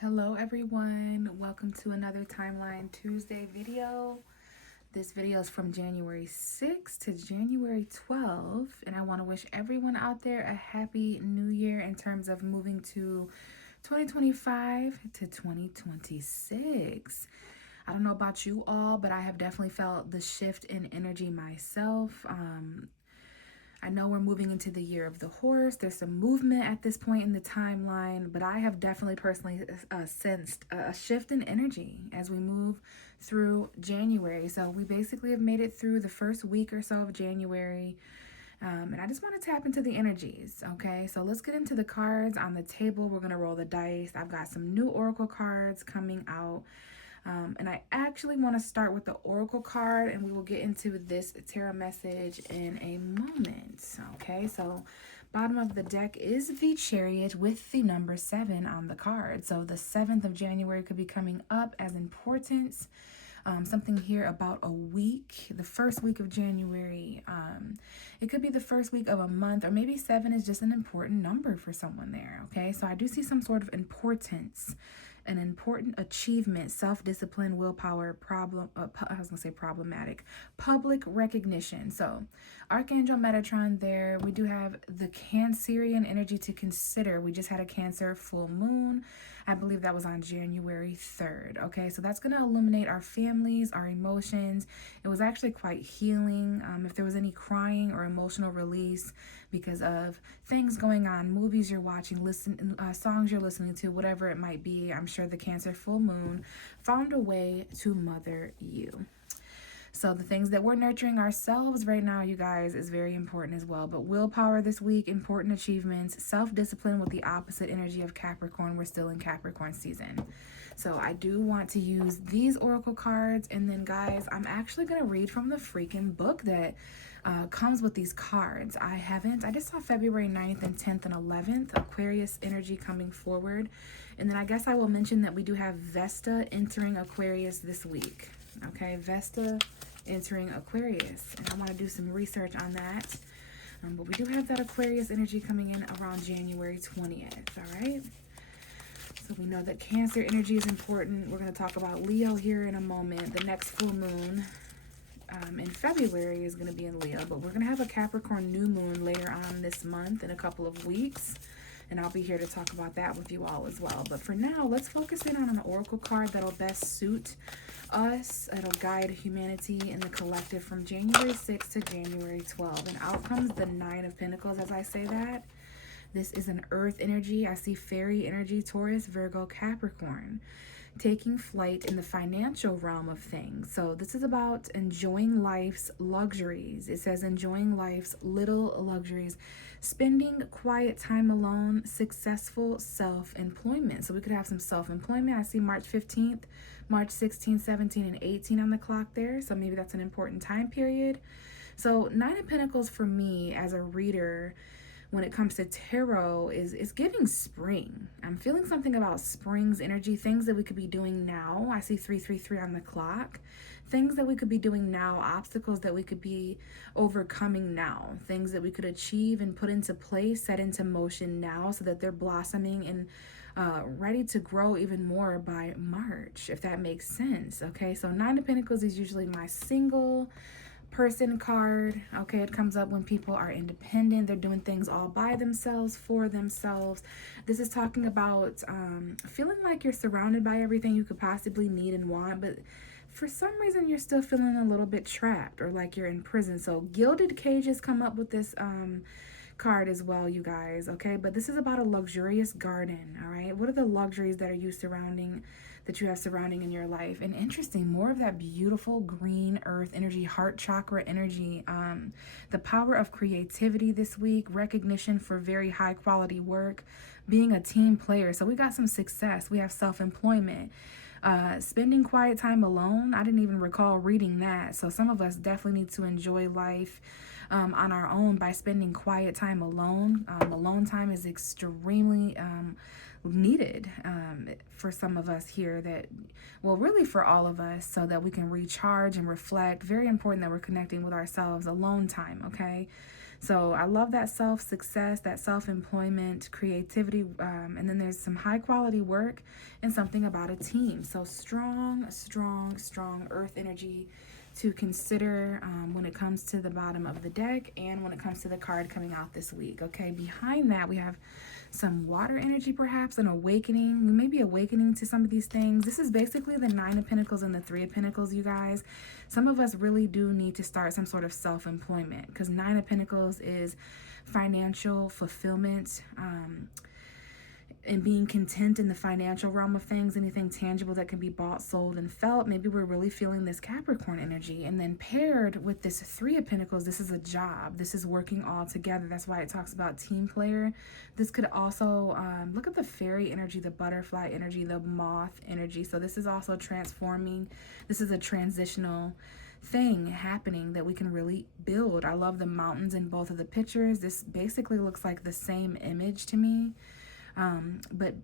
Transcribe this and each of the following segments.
Hello everyone, welcome to another Timeline Tuesday video. This video is from January 6th to January 12th, and I want to wish everyone out there a happy new year in terms of moving to 2025 to 2026. I don't know about you all, but I have definitely felt the shift in energy myself. I know we're moving into the year of the horse. There's some movement at this point in the timeline, but I have definitely personally sensed a shift in energy as we move through January. So we basically have made it through the first week or so of January. And I just want to tap into the energies, okay? So let's get into the cards on the table. We're going to roll the dice. I've got some new oracle cards coming out. And I actually want to start with the oracle card, and we will get into this tarot message in a moment. Okay, so bottom of the deck is the Chariot with the number 7 on the card. So the 7th of January could be coming up as importance. Something here about a week, the first week of January. It could be the first week of a month, or maybe 7 is just an important number for someone there. Okay, so I do see some sort of importance, an important achievement, self-discipline, willpower, problematic, public recognition. So Archangel Metatron there. We do have the Cancerian energy to consider. We just had a Cancer full moon. I believe that was on January 3rd. Okay, so that's going to illuminate our families, our emotions. It was actually quite healing. If there was any crying or emotional release because of things going on, movies you're watching, songs you're listening to, whatever it might be, I'm sure the Cancer full moon found a way to mother you. So the things that we're nurturing ourselves right now, you guys, is very important as well. But willpower this week, important achievements, self-discipline with the opposite energy of Capricorn. We're still in Capricorn season. So I do want to use these oracle cards. And then, guys, I'm actually going to read from the freaking book that comes with these cards. I just saw February 9th and 10th and 11th, Aquarius energy coming forward. And then I guess I will mention that we do have Vesta entering Aquarius this week. Okay, Vesta entering Aquarius, and I want to do some research on that. But we do have that Aquarius energy coming in around January 20th. All right, so we know that Cancer energy is important. We're going to talk about Leo here in a moment. The next full moon in February is going to be in Leo, but we're going to have a Capricorn new moon later on this month in a couple of weeks. And I'll be here to talk about that with you all as well. But for now, let's focus in on an oracle card that'll best suit us. It'll guide humanity and the collective from January 6th to January 12th. And out comes the 9 of Pentacles as I say that. This is an earth energy. I see fairy energy, Taurus, Virgo, Capricorn, taking flight in the financial realm of things. So this is about enjoying life's luxuries. It says enjoying life's little luxuries, spending quiet time alone, successful self-employment. So we could have some self-employment. I see March 15th, March 16, 17, and 18 on the clock there. So maybe that's an important time period. So 9 of Pentacles for me as a reader, when it comes to tarot, is giving spring. I'm feeling something about spring's energy, things that we could be doing now. I see 333 on the clock. Things that we could be doing now, obstacles that we could be overcoming now, things that we could achieve and put into place, set into motion now so that they're blossoming and ready to grow even more by March, if that makes sense. Okay, so 9 of Pentacles is usually my single person card. Okay, it comes up when people are independent, they're doing things all by themselves, for themselves. This is talking about feeling like you're surrounded by everything you could possibly need and want, but for some reason you're still feeling a little bit trapped or like you're in prison. So gilded cages come up with this card as well, you guys. Okay, but this is about a luxurious garden. All right, what are the luxuries that you have surrounding in your life? And interesting, more of that beautiful green earth energy, heart chakra energy, the power of creativity this week, recognition for very high quality work, being a team player. So we got some success. We have self-employment, spending quiet time alone. I didn't even recall reading that. So some of us definitely need to enjoy life on our own by spending quiet time alone. Alone time is extremely needed for some of us here, that, well, really for all of us, so that we can recharge and reflect. Very important that we're connecting with ourselves. Alone time, okay? So I love that self-success, that self-employment, creativity, and then there's some high-quality work and something about a team. So strong, strong, strong earth energy to consider when it comes to the bottom of the deck and when it comes to the card coming out this week. Okay, behind that we have some water energy, perhaps an awakening. We may be awakening to some of these things. This is basically the Nine of Pentacles and the Three of Pentacles, you guys. Some of us really do need to start some sort of self-employment, because Nine of Pentacles is financial fulfillment, and being content in the financial realm of things, anything tangible that can be bought, sold, and felt. Maybe we're really feeling this Capricorn energy. And then paired with this Three of Pentacles, this is a job. This is working all together. That's why it talks about team player. This could also, look at the fairy energy, the butterfly energy, the moth energy. So this is also transforming. This is a transitional thing happening that we can really build. I love the mountains in both of the pictures. This basically looks like the same image to me. But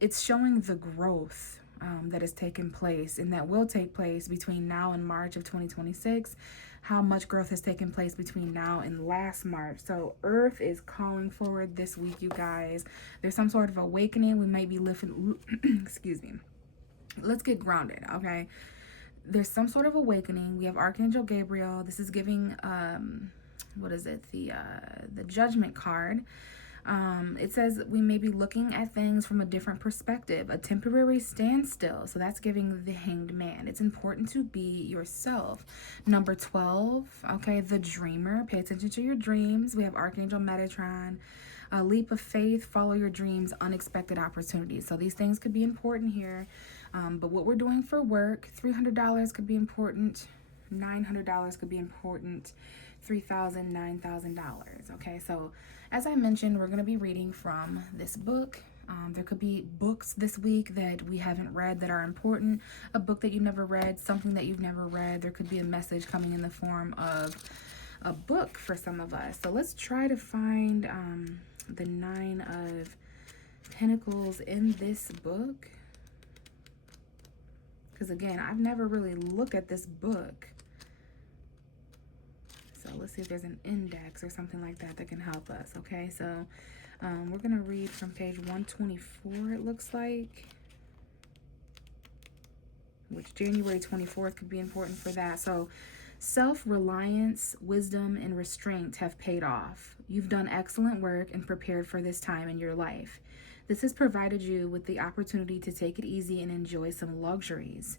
it's showing the growth that has taken place and that will take place between now and March of 2026. How much growth has taken place between now and last March. So Earth is calling forward this week, you guys. There's some sort of awakening. We might be lifting, excuse me. Let's get grounded, okay? There's some sort of awakening. We have Archangel Gabriel. This is giving, what is it? The Judgment card. It says we may be looking at things from a different perspective, a temporary standstill. So that's giving the Hanged Man. It's important to be yourself. Number 12, okay, the Dreamer. Pay attention to your dreams. We have Archangel Metatron. A leap of faith, follow your dreams, unexpected opportunities. So these things could be important here. But what we're doing for work, $300 could be important. $900 could be important. $3,000, $9,000. Okay, so as I mentioned, we're going to be reading from this book. There could be books this week that we haven't read that are important. A book that you've never read, something that you've never read. There could be a message coming in the form of a book for some of us. So let's try to find the Nine of Pentacles in this book. Because again, I've never really looked at this book. So let's see if there's an index or something like that that can help us. Okay, so we're going to read from page 124, it looks like. Which January 24th could be important for that. So self-reliance, wisdom, and restraint have paid off. You've done excellent work and prepared for this time in your life. This has provided you with the opportunity to take it easy and enjoy some luxuries.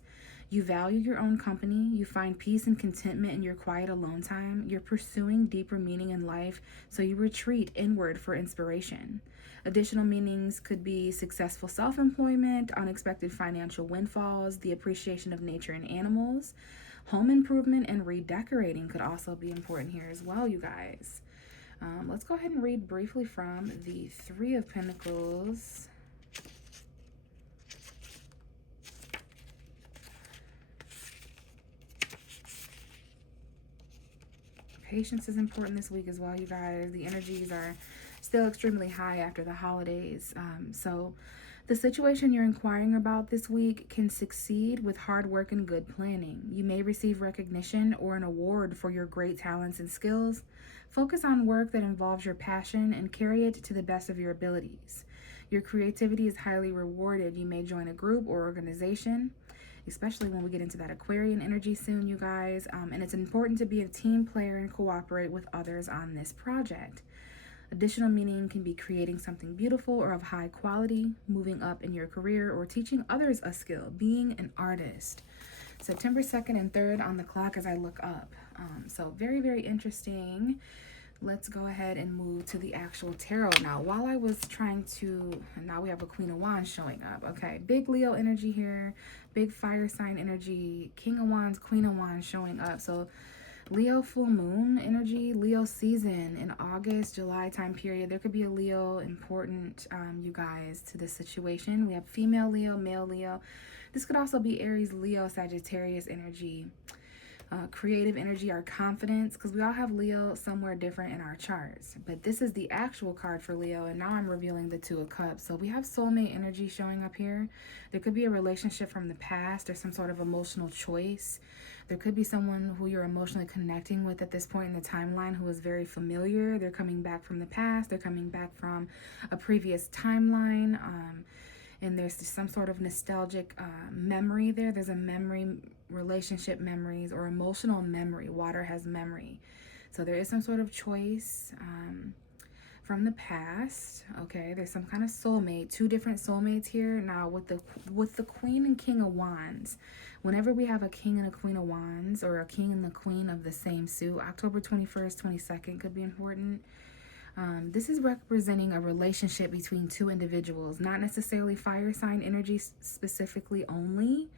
You value your own company. You find peace and contentment in your quiet alone time. You're pursuing deeper meaning in life, so you retreat inward for inspiration. Additional meanings could be successful self-employment, unexpected financial windfalls, the appreciation of nature and animals. Home improvement and redecorating could also be important here as well, you guys. Let's go ahead and read briefly from the Three of Pentacles. Patience is important this week as well, you guys. The energies are still extremely high after the holidays. So the situation you're inquiring about this week can succeed with hard work and good planning. You may receive recognition or an award for your great talents and skills. Focus on work that involves your passion and carry it to the best of your abilities. Your creativity is highly rewarded. You may join a group or organization, especially when we get into that Aquarian energy soon, you guys. And it's important to be a team player and cooperate with others on this project. Additional meaning can be creating something beautiful or of high quality, moving up in your career, or teaching others a skill, being an artist. September 2nd and 3rd on the clock as I look up. So very, very interesting. Let's go ahead and move to the actual tarot. Now, while I was trying to, now we have a Queen of Wands showing up. Okay, big Leo energy here, big fire sign energy, King of Wands, Queen of Wands showing up. So Leo full moon energy, Leo season in August, July time period. There could be a Leo important, you guys, to this situation. We have female Leo, male Leo. This could also be Aries, Leo, Sagittarius energy. creative energy, our confidence, because we all have Leo somewhere different in our charts. But this is the actual card for Leo, and now I'm revealing the Two of Cups. So we have soulmate energy showing up here. There could be a relationship from the past or some sort of emotional choice. There could be someone who you're emotionally connecting with at this point in the timeline who is very familiar. They're coming back from the past. They're coming back from a previous timeline. And there's some sort of nostalgic memory there. There's a memory, relationship memories, or emotional memory. Water has memory. So there is some sort of choice from the past. Okay, there's some kind of soulmate, two different soulmates here. Now with the Queen and King of Wands, whenever we have a King and a Queen of Wands, or a King and the Queen of the same suit, October 21st, 22nd could be important. This is representing a relationship between two individuals, not necessarily fire sign energy specifically only.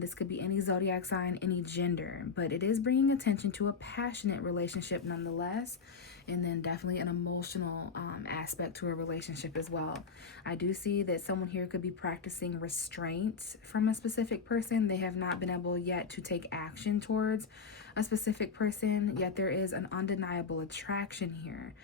This could be any zodiac sign, any gender, but it is bringing attention to a passionate relationship nonetheless, and then definitely an emotional aspect to a relationship as well. I do see that someone here could be practicing restraint from a specific person. They have not been able yet to take action towards a specific person, yet there is an undeniable attraction here.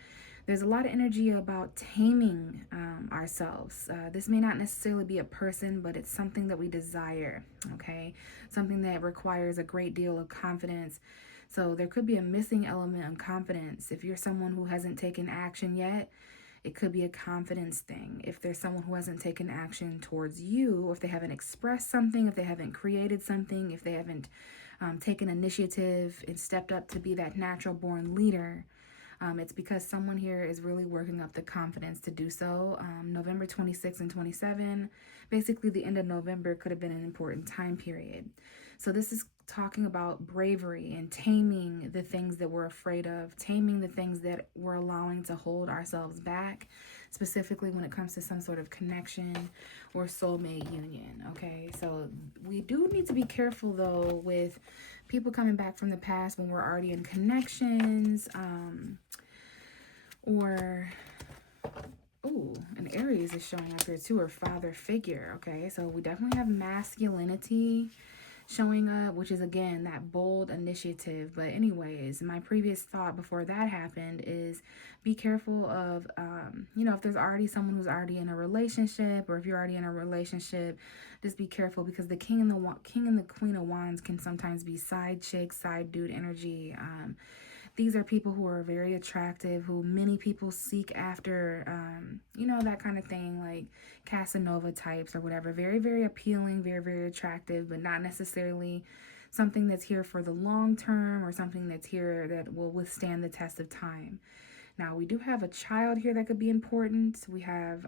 There's a lot of energy about taming ourselves. This may not necessarily be a person, but it's something that we desire, okay? Something that requires a great deal of confidence. So there could be a missing element of confidence. If you're someone who hasn't taken action yet, it could be a confidence thing. If there's someone who hasn't taken action towards you, or if they haven't expressed something, if they haven't created something, if they haven't taken initiative and stepped up to be that natural born leader, it's because someone here is really working up the confidence to do so. November 26 and 27, basically the end of November could have been an important time period. So this is talking about bravery and taming the things that we're afraid of, taming the things that we're allowing to hold ourselves back, specifically when it comes to some sort of connection or soulmate union, okay? So we do need to be careful, though, with people coming back from the past when we're already in connections, or an Aries is showing up here too, or father figure. Okay, so we definitely have masculinity showing up, which is again that bold initiative. But anyways, my previous thought before that happened is be careful of if there's already someone who's already in a relationship, or if you're already in a relationship, just be careful, because the King and the Queen of Wands can sometimes be side chick, side dude energy. These are people who are very attractive, who many people seek after, that kind of thing, like Casanova types or whatever. Very, very appealing, very, very attractive, but not necessarily something that's here for the long term, or something that's here that will withstand the test of time. Now, we do have a child here that could be important. We have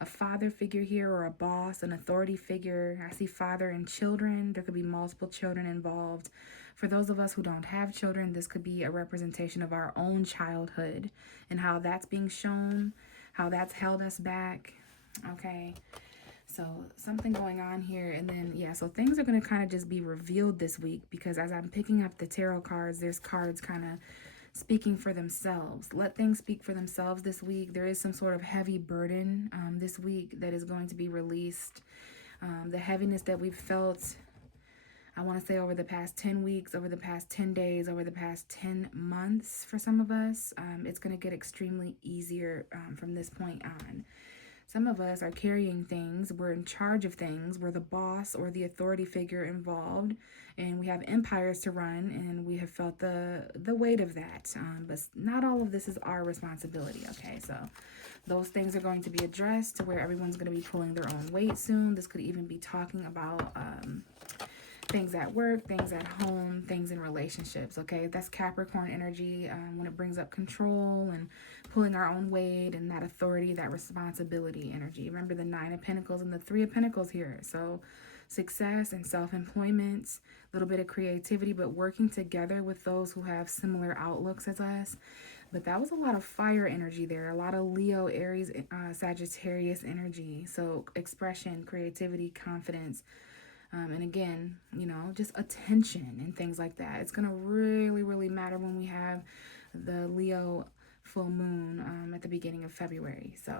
a father figure here, or a boss, an authority figure. I see father and children. There could be multiple children involved. For those of us who don't have children, this could be a representation of our own childhood and how that's being shown, how that's held us back, okay? So something going on here. And then, so things are going to kind of just be revealed this week, because as I'm picking up the tarot cards, there's cards kind of speaking for themselves. Let things speak for themselves this week. There is some sort of heavy burden this week that is going to be released. The heaviness that we've felt, I want to say, over the past 10 weeks, over the past 10 days, over the past 10 months for some of us, it's going to get extremely easier from this point on. Some of us are carrying things. We're in charge of things. We're the boss or the authority figure involved, and we have empires to run, and we have felt the weight of that. But not all of this is our responsibility, okay? So those things are going to be addressed to where everyone's going to be pulling their own weight soon. This could even be talking about things at work, things at home, things in relationships, okay? That's Capricorn energy when it brings up control and pulling our own weight and that authority, that responsibility energy. Remember the Nine of Pentacles and the Three of Pentacles here. So success and self-employment, a little bit of creativity, but working together with those who have similar outlooks as us. But that was a lot of fire energy there, a lot of Leo, Aries, Sagittarius energy. So expression, creativity, confidence, and again, just attention and things like that. It's going to really, really matter when we have the Leo full moon at the beginning of February. So,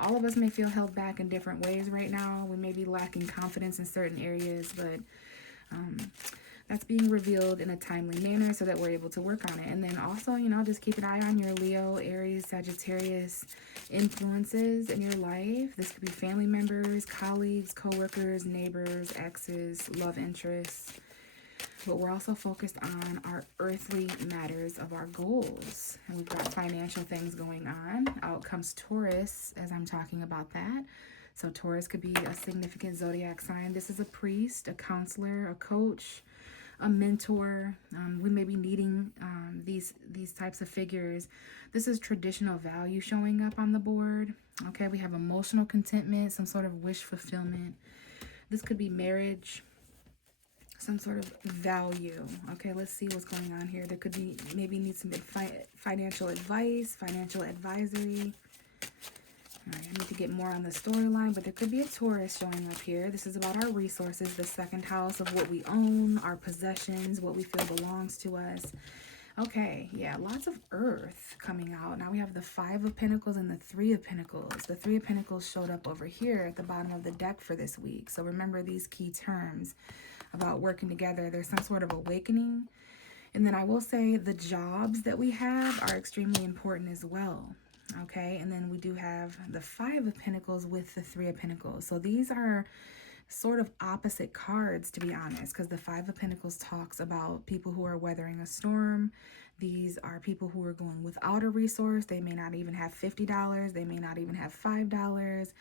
all of us may feel held back in different ways right now. We may be lacking confidence in certain areas, but that's being revealed in a timely manner so that we're able to work on it. And then also, you know, just keep an eye on your Leo, Aries, Sagittarius influences in your life. This could be family members, colleagues, co-workers, neighbors, exes, love interests. But we're also focused on our earthly matters of our goals. And we've got financial things going on. Out comes Taurus as I'm talking about that. So Taurus could be a significant zodiac sign. This is a priest, a counselor, a coach, a mentor. We may be needing these types of figures. This is traditional value showing up on the board. Okay, we have emotional contentment, some sort of wish fulfillment. This could be marriage, some sort of value. Okay, let's see what's going on here. There could be, maybe need some financial advice, financial advisory. All right, I need to get more on the storyline, but there could be a Taurus showing up here. This is about our resources, the second house of what we own, our possessions, what we feel belongs to us. Okay, yeah, lots of earth coming out. Now we have the Five of Pentacles and the Three of Pentacles. The Three of Pentacles showed up over here at the bottom of the deck for this week. So remember these key terms about working together. There's some sort of awakening. And then I will say the jobs that we have are extremely important as well. Okay, and then we do have the Five of Pentacles with the Three of Pentacles. So these are sort of opposite cards, to be honest, because the Five of Pentacles talks about people who are weathering a storm. These are people who are going without a resource. They may not even have $50. They may not even have $5.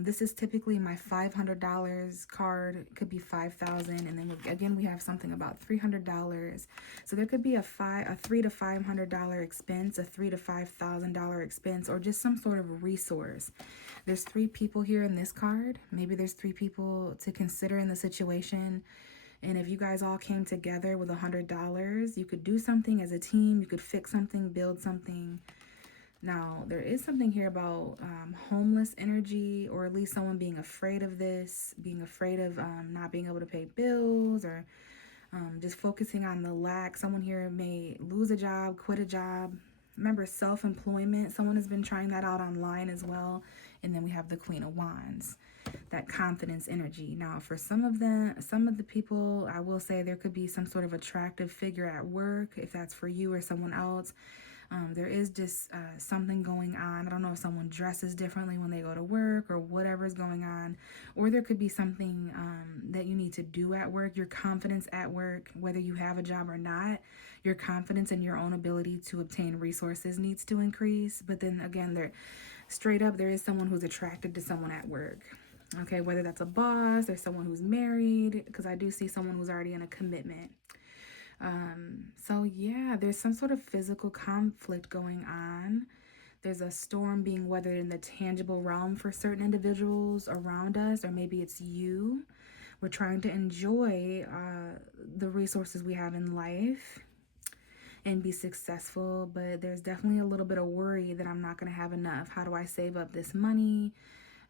This is typically my $500 card. It could be $5,000, and then again we have something about $300. So there could be a $300 to $500 expense, a $3,000 to $5,000 expense, or just some sort of resource. There's three people here in this card. Maybe there's three people to consider in the situation. And if you guys all came together with $100, you could do something as a team. You could fix something, build something. Now, there is something here about homeless energy, or at least someone being afraid of this, being afraid of not being able to pay bills, or just focusing on the lack. Someone here may lose a job, quit a job. Remember, self-employment. Someone has been trying that out online as well. And then we have the Queen of Wands, that confidence energy. Now, for some of the people, I will say there could be some sort of attractive figure at work, if that's for you or someone else. There is just something going on. I don't know if someone dresses differently when they go to work or whatever's going on. Or there could be something that you need to do at work. Your confidence at work, whether you have a job or not, your confidence in your own ability to obtain resources needs to increase. But then again, there is someone who's attracted to someone at work. Okay, whether that's a boss or someone who's married, because I do see someone who's already in a commitment. So yeah, there's some sort of physical conflict going on. There's a storm being weathered in the tangible realm for certain individuals around us, or maybe it's you. We're trying to enjoy the resources we have in life and be successful, but there's definitely a little bit of worry that I'm not going to have enough. How do I save up this money?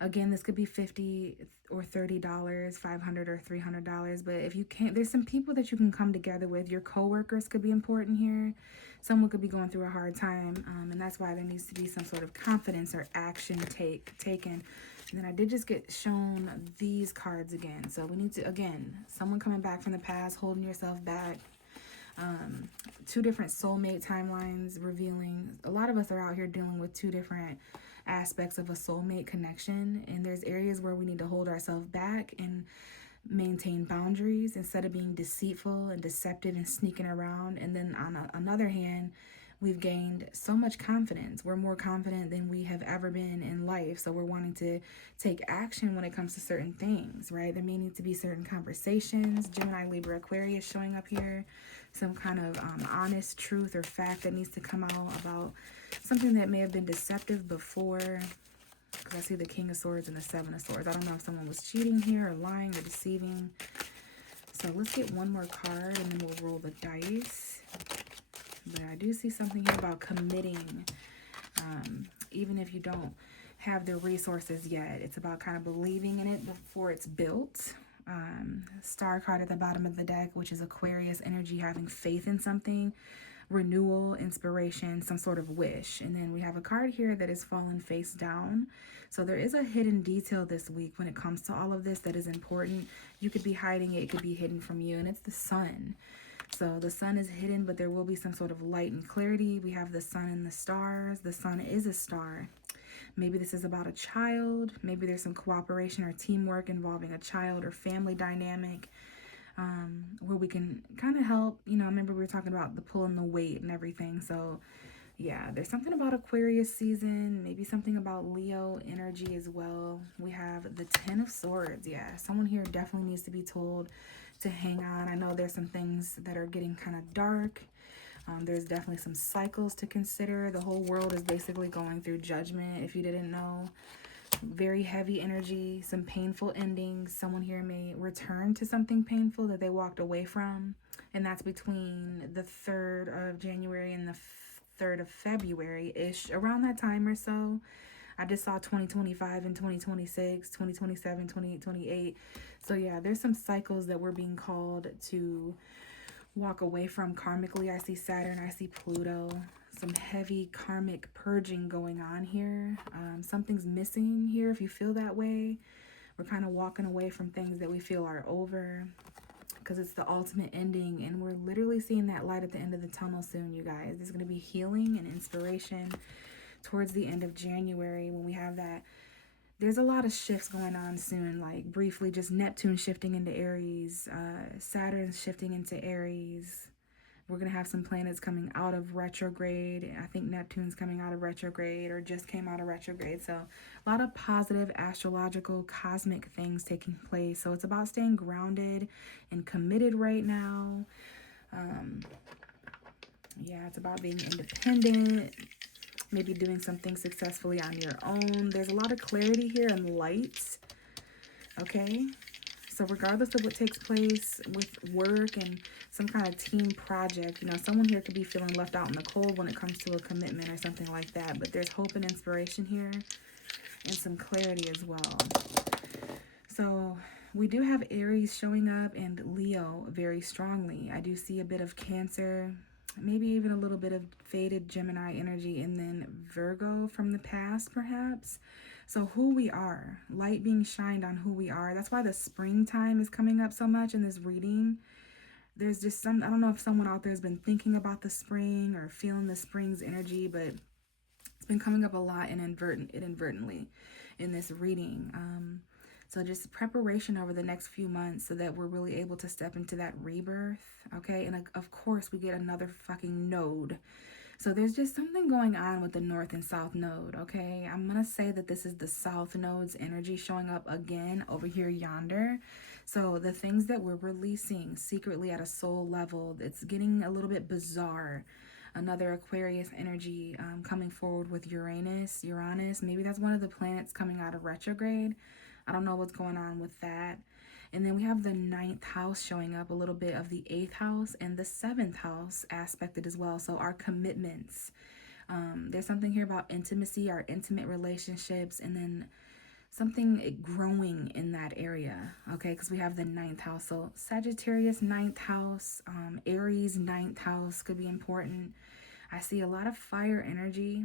Again, this could be $50 or $30, $500 or $300. But if you can't, there's some people that you can come together with. Your coworkers could be important here. Someone could be going through a hard time, and that's why there needs to be some sort of confidence or action taken. And then I did just get shown these cards again. So we need to, again, someone coming back from the past, holding yourself back. Two different soulmate timelines revealing. A lot of us are out here dealing with two different aspects of a soulmate connection, and there's areas where we need to hold ourselves back and maintain boundaries instead of being deceitful and deceptive and sneaking around. And then on another hand, we've gained so much confidence. We're more confident than we have ever been in life. So we're wanting to take action when it comes to certain things, right? There may need to be certain conversations. Gemini, Libra, Aquarius showing up here. Some kind of honest truth or fact that needs to come out about something that may have been deceptive before. Because I see the King of Swords and the Seven of Swords. I don't know if someone was cheating here or lying or deceiving. So let's get one more card and then we'll roll the dice. But I do see something here about committing. Even if you don't have the resources yet, it's about kind of believing in it before it's built. Star card at the bottom of the deck, which is Aquarius energy, having faith in something. renewal, inspiration, some sort of wish. And then we have a card here that is fallen face down. So there is a hidden detail this week when it comes to all of this that is important. You could be hiding it, it could be hidden from you, and it's the sun. So the sun is hidden, but there will be some sort of light and clarity. We have the sun and the stars. The sun is a star. Maybe this is about a child. Maybe there's some cooperation or teamwork involving a child or family dynamic, where we can kind of help. You know, I remember we were talking about the pull and the weight and everything. So yeah, there's something about Aquarius season, maybe something about Leo energy as well. We have the 10 of Swords. Yeah, someone here definitely needs to be told to hang on. I know there's some things that are getting kind of dark. There's definitely some cycles to consider. The whole world is basically going through judgment, if you didn't know. Very heavy energy, some painful endings. Someone here may return to something painful that they walked away from. And that's between the 3rd of January and the 3rd of February-ish, around that time or so. I just saw 2025 and 2026, 2027, 2028. So yeah, there's some cycles that we're being called to walk away from karmically. I see Saturn, I see Pluto. Some heavy karmic purging going on here. Something's missing here if you feel that way. We're kind of walking away from things that we feel are over, because it's the ultimate ending, and we're literally seeing that light at the end of the tunnel soon, you guys. There's going to be healing and inspiration towards the end of January when we have that. There's a lot of shifts going on soon, like briefly just Neptune shifting into Aries, Saturn shifting into Aries. We're going to have some planets coming out of retrograde. I think Neptune's coming out of retrograde or just came out of retrograde. So a lot of positive astrological cosmic things taking place. So it's about staying grounded and committed right now. Yeah, it's about being independent. Maybe doing something successfully on your own. There's a lot of clarity here and light. Okay. So regardless of what takes place with work and some kind of team project, you know, someone here could be feeling left out in the cold when it comes to a commitment or something like that. But there's hope and inspiration here and some clarity as well. So we do have Aries showing up and Leo very strongly. I do see a bit of Cancer, maybe even a little bit of faded Gemini energy, and then Virgo from the past perhaps. So who we are, light being shined on who we are. That's why the springtime is coming up so much in this reading. There's just some, I don't know if someone out there has been thinking about the spring or feeling the spring's energy, but it's been coming up a lot and inadvertently in this reading. So just preparation over the next few months so that we're really able to step into that rebirth, okay? And of course, we get another fucking node. So there's just something going on with the North and South node, okay? I'm going to say that this is the South node's energy showing up again over here yonder. So the things that we're releasing secretly at a soul level, it's getting a little bit bizarre. Another Aquarius energy coming forward with Uranus. Maybe that's one of the planets coming out of retrograde. I don't know what's going on with that. And then we have the 9th house showing up, a little bit of the 8th house and the 7th house aspected as well. So our commitments. There's something here about intimacy, our intimate relationships, and then something growing in that area, okay? Because we have the 9th house. So Sagittarius 9th house, Aries 9th house could be important. I see a lot of fire energy.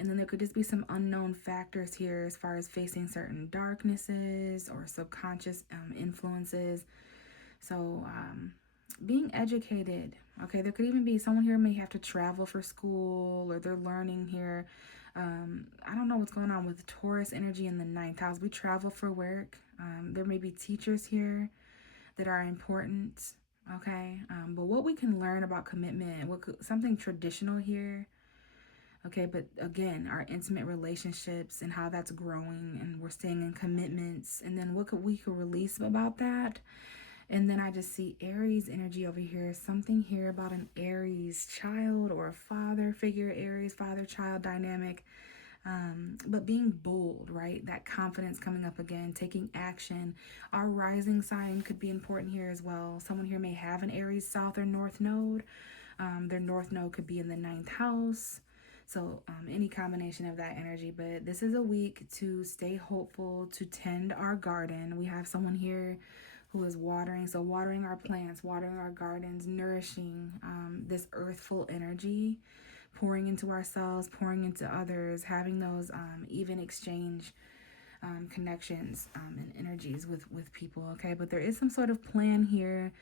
And then there could just be some unknown factors here as far as facing certain darknesses or subconscious influences. So being educated, okay? There could even be someone here may have to travel for school or they're learning here. I don't know what's going on with Taurus energy in the 9th house. We travel for work. There may be teachers here that are important, okay? But what we can learn about commitment, something traditional here. Okay, but again, our intimate relationships and how that's growing, and we're staying in commitments, and then what we could release about that. And then I just see Aries energy over here. Something here about an Aries child or a father figure, Aries father-child dynamic. But being bold, right? That confidence coming up again, taking action. Our rising sign could be important here as well. Someone here may have an Aries south or north node. Their north node could be in the 9th house. So any combination of that energy. But this is a week to stay hopeful, to tend our garden. We have someone here who is watering. So watering our plants, watering our gardens, nourishing this earthful energy, pouring into ourselves, pouring into others, having those even exchange connections and energies with people. Okay, but there is some sort of plan here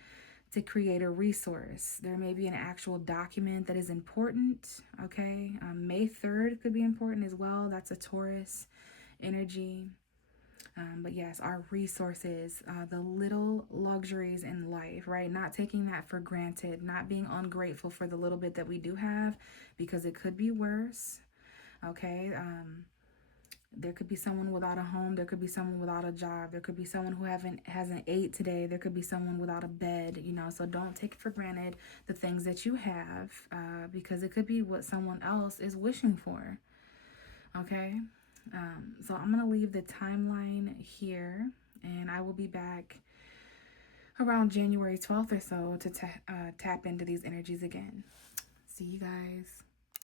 to create a resource. There may be an actual document that is important. Okay, May 3rd could be important as well. That's a Taurus energy. But yes, our resources, the little luxuries in life, right? Not taking that for granted, not being ungrateful for the little bit that we do have, because it could be worse. Okay. There could be someone without a home. There could be someone without a job. There could be someone who hasn't ate today. There could be someone without a bed. So don't take for granted the things that you have, because it could be what someone else is wishing for. Okay. So I'm going to leave the timeline here, and I will be back around January 12th or so to tap into these energies again. See you guys.